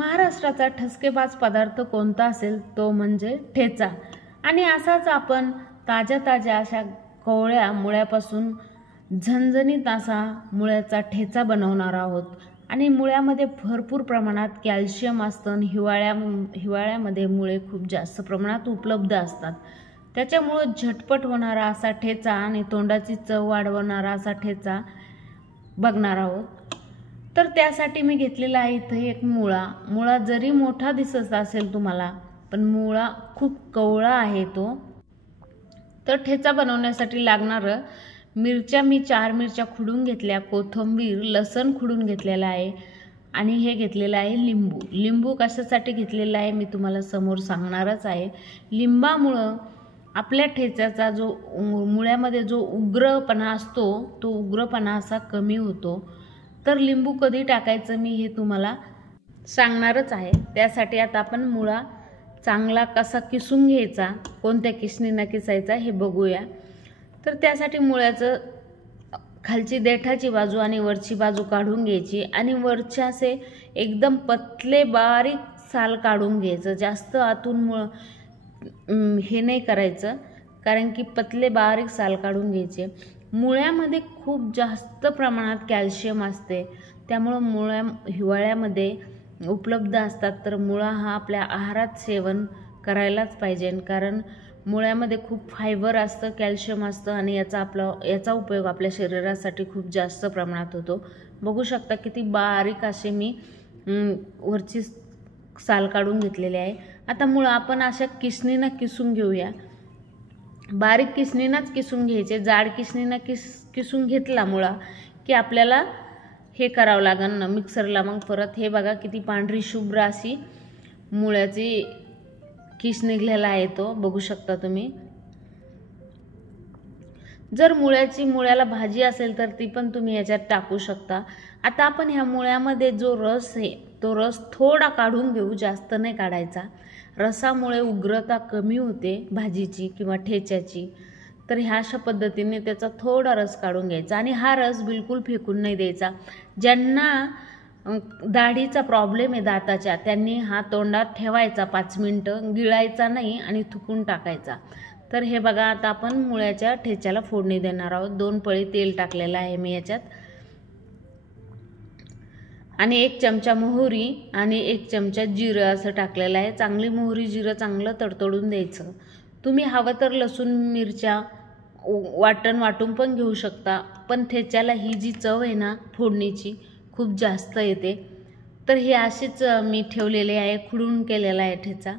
महाराष्ट्राचा ठसकेबाज पदार्थ कोणता असेल तो म्हणजे ठेचा। आणि असाच आपण ताज्या ताज्या अशा कोवळ्या मुळ्यापासून झणझणीत असा मुळ्याचा ठेचा बनवणार आहोत। आणि मुळ्यामध्ये भरपूर प्रमाणात कॅल्शियम असतं। हिवाळ्यामध्ये मुळे खूप जास्त प्रमाणात उपलब्ध असतात, त्याच्यामुळे झटपट होणारा असा ठेचा आणि तोंडाची चव वाढवणारा असा ठेचा बघणार आहोत। तर त्यासाठी मी घेतलेला आहे इथे एक मुळा जरी मोठा दिसत असेल तुम्हाला, पण मुळा खूप कवळा आहे तो। तर ठेचा बनवण्यासाठी लागणार मिरच्या मी 4 मिरच्या खुडून घेतल्या, कोथिंबीर लसण खुडून घेतलेला आहे आणि हे घेतलेलं आहे लिंबू कशासाठी घेतलेला आहे मी तुम्हाला समोर सांगणारच आहे। लिंबामुळं आपल्या ठेच्याचा जो मुळ्यामध्ये जो उग्रपणा असतो तो उग्रपणा असा कमी होतो। तर लिंबू कधी टाकायचं मी हे तुम्हाला सांगणारच आहे। त्यासाठी आता आपण मुळा चांगला कसा किसून घ्यायचा, कोणत्या किसणीने किसायचा हे बघूया। तर त्यासाठी मुळ्याचं खालची देठाची बाजू आणि वरची बाजू काढून घ्यायची आणि वरच्या असे एकदम पतले बारीक साल काढून घ्यायचं। जास्त आतून हे नाही करायचं, कारण की पतले बारीक साल काढून घ्यायचे। मुळ्यामध्ये खूप जास्त प्रमाणात कॅल्शियम असते, त्यामुळे हिवाळ्यामध्ये उपलब्ध असतात। तर मुळा हा आपल्या आहारात सेवन करायलाच पाहिजे, कारण मुळ्यामध्ये खूप फायबर असतं, कॅल्शियम असतं आणि याचा उपयोग आपल्या शरीरासाठी खूप जास्त प्रमाणात होतो। बघू शकता किती बारीक असे मी वरची साल काढून घेतलेले आहे। आता मुळा आपण अशा किसणीनं किसून घेऊया। बारीक किसणीनंच किसून घ्यायचे, जाड किसणीनं किसून घेतला मुळा की आपल्याला हे करावं लागेल ना मिक्सरला। मग परत हे बघा किती पांढरी शुभ्र अशी मुळ्याची किस निघलेला आहे, तो बघू शकता तुम्ही। जर मुळ्याला भाजी असेल तर ती पण तुम्ही याच्यात टाकू शकता। आता आपण ह्या मुळ्यामध्ये जो रस आहे तो रस थोडा काढून घेऊ, जास्त नाही काढायचा। रसामुळे उग्रता कमी होते भाजीची किंवा ठेच्याची। तर ह्या अशा पद्धतीने त्याचा थोडा रस काढून घ्यायचा आणि हा रस बिलकुल फेकून नाही द्यायचा। ज्यांना दाढीचा प्रॉब्लेम आहे दाताच्या, त्यांनी हा तोंडात ठेवायचा 5 मिनिटं, गिळायचा नाही आणि थुकून टाकायचा। तर हे बघा आता आपण मुळ्याच्या ठेच्याला फोडणी देणार आहोत। 2 पळी तेल टाकलेलं आहे मी याच्यात आणि 1 चमचा मोहरी आणि 1 चमचा जिरं असं टाकलेलं आहे। चांगली मोहरी जिरं चांगलं तडतडून द्यायचं। तुम्ही हवं तर लसूण मिरच्या वाटून पण घेऊ शकता, पण ठेच्याला ही जी चव आहे ना फोडणीची खूप जास्त येते। तर हे असेच मी ठेवलेले आहे, खुडून केलेला आहे ठेचा।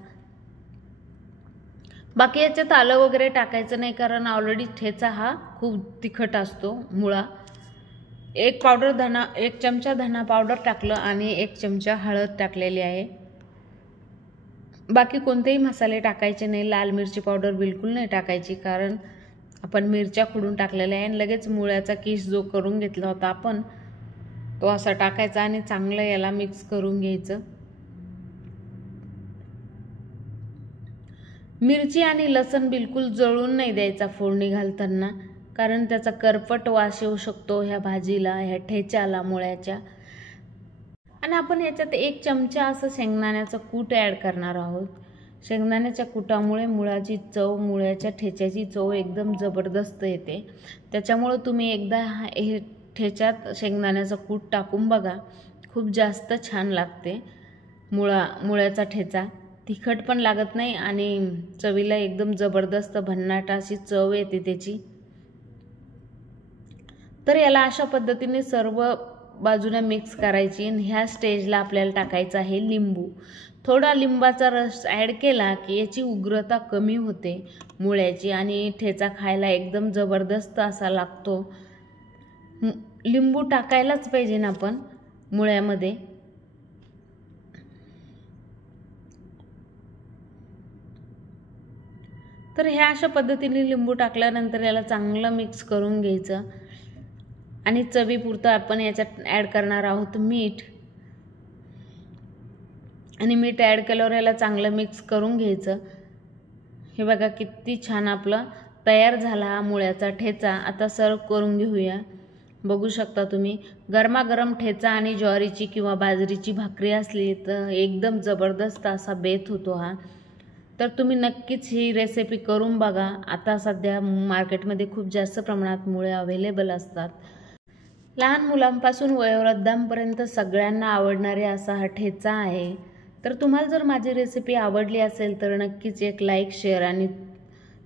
बाकी याच्यात आलं वगैरे टाकायचं नाही, कारण ऑलरेडी ठेचा हा खूप तिखट असतो मुळा। 1 चमचा धना पावडर टाकलं आणि 1 चमचा हळद टाकलेली आहे। बाकी कोणतेही मसाले टाकायचे नाही, लाल मिरची पावडर बिलकुल नाही टाकायची, कारण आपण मिरच्या खुडून टाकलेल्या आहे। आणि लगेच मुळ्याचा किस जो करून घेतला होता आपण तो असा टाकायचा आणि चांगलं याला मिक्स करून घ्यायचं। मिरची आणि लसण बिलकुल जळून नाही द्यायचा फोडणी घालताना, कारण त्याचा करपट वास येऊ शकतो ह्या भाजीला, ह्या ठेच्याला मुळ्याच्या। आणि आपण याच्यात 1 चमचा असं शेंगदाण्याचं कूट ॲड करणार आहोत। शेंगदाण्याच्या कुटामुळे मुळ्याची चव, मुळ्याच्या ठेच्याची चव एकदम जबरदस्त येते। त्याच्यामुळे तुम्ही एकदा हे ठेच्यात शेंगदाण्याचं कूट टाकून बघा, खूप जास्त छान लागते मुळ्याचा ठेचा। तिखट पण लागत नाही आणि चवीला एकदम जबरदस्त भन्नाट अशी चव येते त्याची। तर याला अशा पद्धतीने सर्व बाजूने मिक्स करायची आणि ह्या स्टेजला आपल्याला टाकायचं आहे लिंबू। थोडा लिंबाचा रस ॲड केला की याची उग्रता कमी होते मुळ्याची आणि ठेचा खायला एकदम जबरदस्त असा लागतो। लिंबू टाकायलाच पाहिजे ना आपण मुळ्यामध्ये। तर ह्या अशा पद्धतीने लिंबू टाकल्यानंतर याला चांगलं मिक्स करून घ्यायचं आणि चवीपुरतं आपण याच्यात ॲड करणार आहोत मीठ। आणि मीठ ॲड केल्यावर याला चांगलं मिक्स करून घ्यायचं। हे बघा किती छान आपला तयार झाला हा मुळ्याचा ठेचा। आता सर्व करून घेऊया। बघू शकता तुम्ही, गरमागरम ठेचा आणि ज्वारीची किंवा बाजरीची भाकरी असली तर एकदम जबरदस्त असा बेत होतो हा. तर तुम्ही नक्कीच ही रेसिपी करून बघा. आता सध्या मार्केटमध्ये खूप जास्त प्रमाणात मुळे अवेलेबल असतात. लहान मुलांपासून वयोवृद्धांपर्यंत सगळ्यांना आवडणारे असा हा ठेचा आहे. तर तुम्हाला जर माझी रेसिपी आवडली असेल तर नक्कीच एक लाईक, शेअर आणि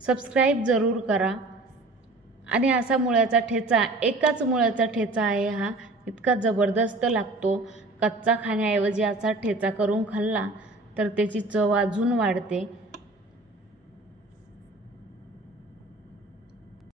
सबस्क्राईब जरूर करा. आणि असा मुळ्याचा ठेचा, एकाच मुळ्याचा ठेचा आहे हा, इतका जबरदस्त लागतो. कच्चा खाण्याऐवजी असा ठेचा करून खाल्ला तर त्याची चव अजून वाढते.